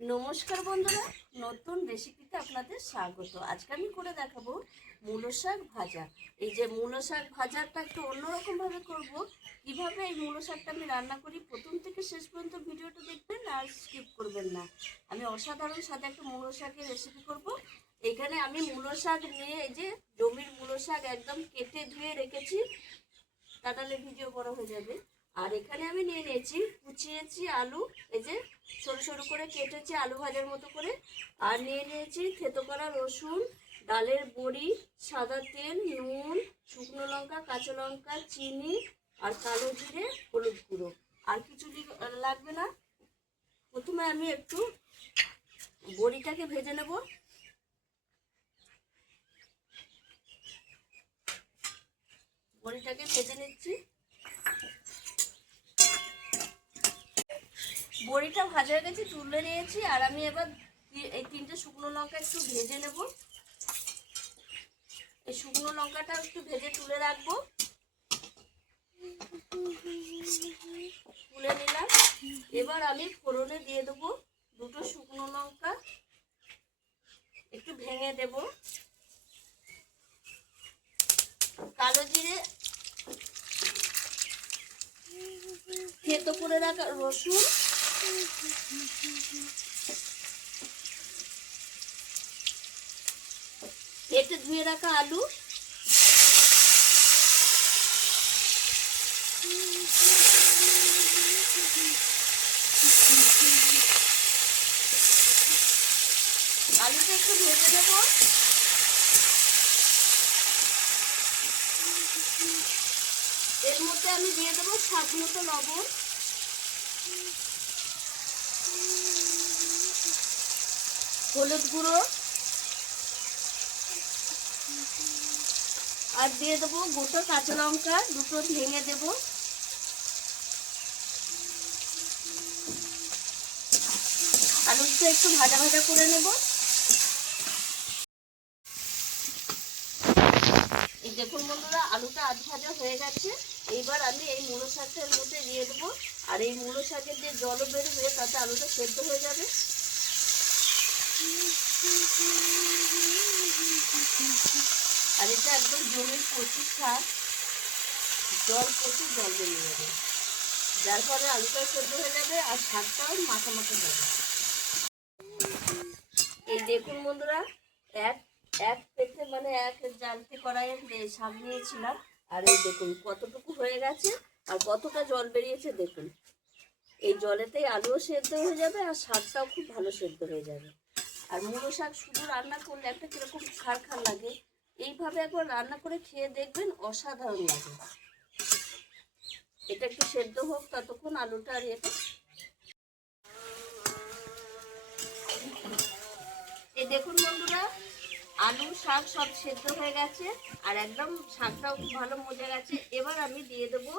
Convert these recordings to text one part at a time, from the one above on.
নমস্কার বন্ধুরা, নতুন রেসিপিতে আপনাদের স্বাগত। আজকে আমি করে দেখাবো মূলো শাক ভাজা। এই যে মূলো শাক ভাজাটা একটু অন্যরকম ভাবে করব। কীভাবে এই মূলো শাকটা আমি রান্না করি, প্রথম থেকে শেষ পর্যন্ত ভিডিওটা দেখবেন আর স্কিপ করবেন না। আমি অসাধারণ সাথে একটা মূলো শাকের রেসিপি করব। এখানে আমি মূলো শাক নিয়ে এই যে জমির মূলো শাক একদম কেটে ধুয়ে রেখেছি কাটালে ভিডিও বড় হয়ে যাবে। আর এখানে আমি নিয়ে নিয়েছি, কুচিয়েছি আলু, এই যে সরু সরু করে কেটেছি আলু ভাজার মতো করে। আর নিয়ে নিয়েছি থেতো করা রসুন, ডালের বড়ি, সাদা তেল, নুন, শুকনো লঙ্কা, কাঁচা লঙ্কা, চিনি আর কালো জিরে, হলুদ গুঁড়ো। আর কিছু লাগবে না? প্রথমে আমি একটু বড়িটাকে ভেজে নেব। বড়িটাকে ভেজে নিচ্ছি। বড়িটা ভাজা হয়ে গেছে, তুলে নিয়েছি, আর আমি এবার এই তিনটে শুকনো লঙ্কা একটু ভেজে নেব। এই শুকনো লঙ্কাটা একটু ভেজে তুলে রাখব। তুলে নিলাম। এবার আমি ফোড়নে দিয়ে দেবো দুটো শুকনো লঙ্কা। একটু ভেঙে দেব। কালো জিরে, থেতো করে রাখা রসুন। কেটে ধুয়ে রাখা আলু। আলুটা একটু ভেজে দেব এর মধ্যে আমি দিয়ে দেবো স্বাদ মতো লবণ। হলুদ গুঁড়ো। আর দিয়ে দেবো গোটা কাঁচা লঙ্কা, দুটো ভেঙে দেবো। আলুটা একটু ভাজা ভাজা করে নেব। এই দেখুন বন্ধুরা, আলুটা আধ ভাজা হয়ে গেছে। এইবার আমি এই মূলো শাকটা এর মধ্যে দিয়ে দেবো। আর এই মূলো শাকের যে জল বেরোবে তাতে আলুটা সেদ্ধ হয়ে যাবে। আর এটা একদম জমির প্রচুর শাক। জল প্রচুর জল বেরিয়ে যাবে। যার ফলে আলুটা সেদ্ধ হয়ে যাবে আর শাকটাও মাখা মাখা যাবে। এই দেখুন বন্ধুরা, এক এক পেটে মানে এক জালতি কড়াইয়ে দে- শাক নিয়েছিলাম আর এই দেখুন কতটুকু হয়ে গেছে আর কতটা জল বেরিয়েছে দেখুন। এই জলেতেই আলুও সেদ্ধ হয়ে যাবে আর শাকটাও খুব ভালো সেদ্ধ হয়ে যাবে। আর মুলো শাক শুধু রান্না করলে একটা কীরকম খার খার লাগে। এইভাবে একবার রান্না করে খেয়ে দেখবেন অসাধারণ লাগে। এটা একটু সেদ্ধ হোক, ততক্ষণ আলুটা আর এটা এই দেখুন বন্ধুরা আলু, শাক সব সেদ্ধ হয়ে গেছে আর একদম শাকটাও খুব ভালো মজে গেছে। এবার আমি দিয়ে দেবো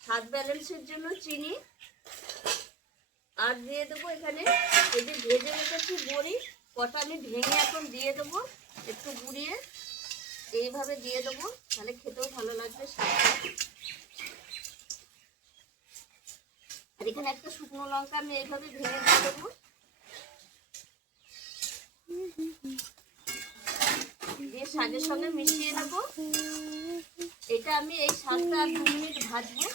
স্বাদ ব্যালেন্সের জন্য চিনি। আর দিয়ে দেবো এখানে এই যে ভেজে রেখেছি বড়ি, কটা আমি ভেঙে এখন দিয়ে দেবো একটু গুঁড়িয়ে। এইভাবে দিয়ে দেবো, তাহলে খেতেও ভালো লাগবে শাকটা আর এখানে একটা শুকনো লঙ্কা আমি এইভাবে ভেঙে দিয়ে দেবো। দিয়ে শাকের সঙ্গে মিশিয়ে নেব। এটা আমি এই শাকটা দু মিনিট ভাজবো।